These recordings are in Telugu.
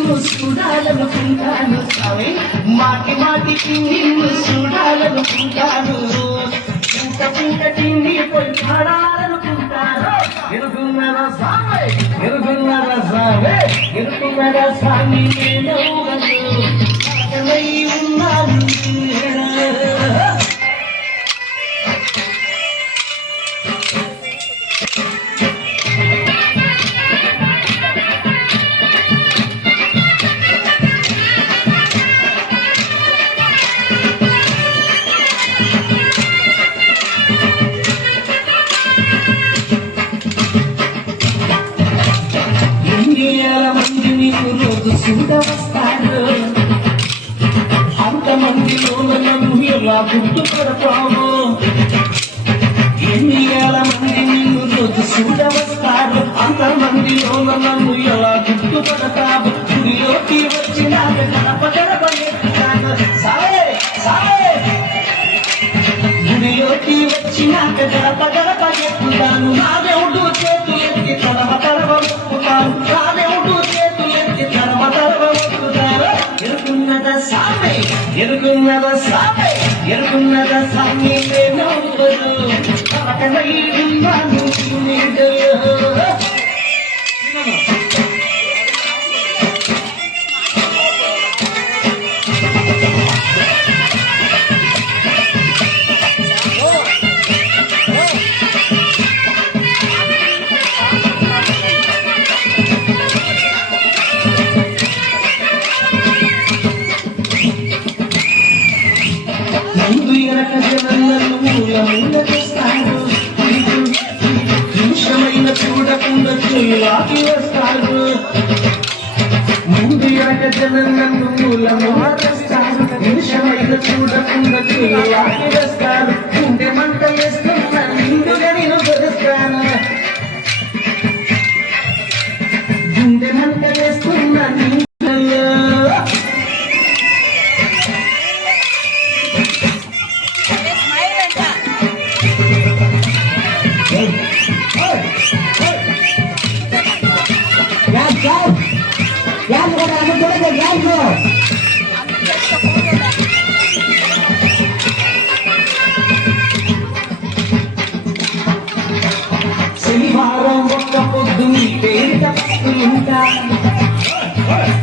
నిన్ను చూడాలనుకుంటాను సామి, మాటి మాటికి నిన్ను చూడాలనుకుంటాను, పూట పూటకి నీ పోయి పాడాలనుకుంటాను. ఎరుగున్నదా సామి, ఎరుగున్నదా సామి, ఎరుగున్నదా సామి నేను ఉన్నాను. మంది నీకు రోజు చూడవస్తారు, అంతమందిలో నన్ను ఎలా గుర్తుపడతావు? ఎన్ని వేల మంది నిన్ను రోజు చూడవస్తారు, అంతమందిలో నన్ను ఎలా గుర్తుపడతావు? గుడిలోకి వచ్చినాక గడప గడప ఎత్తుతాను సాయే సాయే, గుడిలోకి వచ్చినాక గడప గడప ఎత్తుతాను, నా దేవుడు చేతు ఎత్తి తడవ తడవ మొక్కుతాను, నా దేవుడు చేతు ఎత్తి తడవ తడవ మొక్కుతాను. ఎరుగున్నదా సామి, ఎరుగున్నదా సామి, ఎరుగున్నదా సామి నేను పలకనై ఉన్నాను ముందు ఎనక జనలను మూలమైన చేస్తాడు, నిమిషమైన చూడకుండా చేయాకి వస్తాడు. ముందు ఎనక జనలను మూలమైన చేస్తాడు, నిమిషమైన చూడకుండా చేయాకి వస్తాడు. గుండె మంట వేస్తున్నా నిండుగా నేను గడుస్తాను, గుండె మంట వేస్తున్నా శనివారం ఒక్క పొద్దు నీ పేరిట పస్తులుంటా,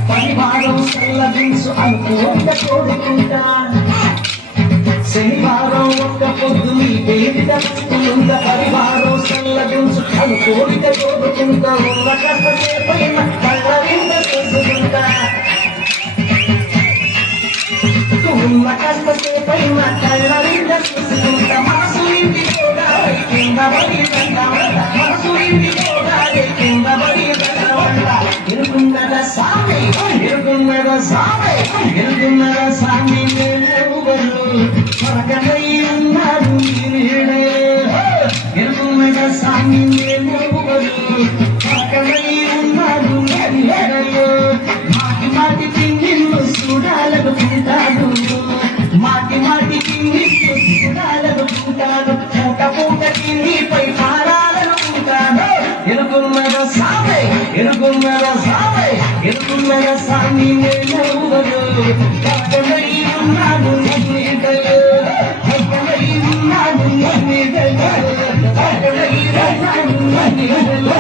పరివారం చల్లదించు అనుకోక కోరుకుంటా. శనివారం ఒక్క పొద్దు నీ పేరిట పస్తులుంట, పరివారం చల్లదించు అనుకోరిక కోరుకుంటా. ఉన్న కష్టసేపైన కళ్ళ చూసుకుంటా, ఉన్న కష్టసేపైన కళ్ళ చూసుకుంటా. మనసు ఇంటి కూడా కింద పడి మనసు ఇంటి కూడా కింద పడి ఎరుగున్నదా సామి, ఎరుగున్నదా సామి, ఎరుగున్నదా సామి నేను పలకనై ఉన్నాను నీడే. ఎరుగున్నదా సామి నేను పలకనై ఉన్నాను నీడలో. మాటి మాటికి నిన్ను చూడాలనుకుంటాను, మాటి మాటికి నిన్ను చూడాలనుకుంటాను, పూట పూటకి నీపై పాడాలనుకుంటాను. ఎరుగున్నదా సామి, ఎరుగున్నదా సామి, ఎరుగున్నదా సామి నేను పక్కనై ఉన్నాను నీడలో, పక్కనై ఉన్నాను నీడలో, పక్కనై ఉన్నాను నీడలో.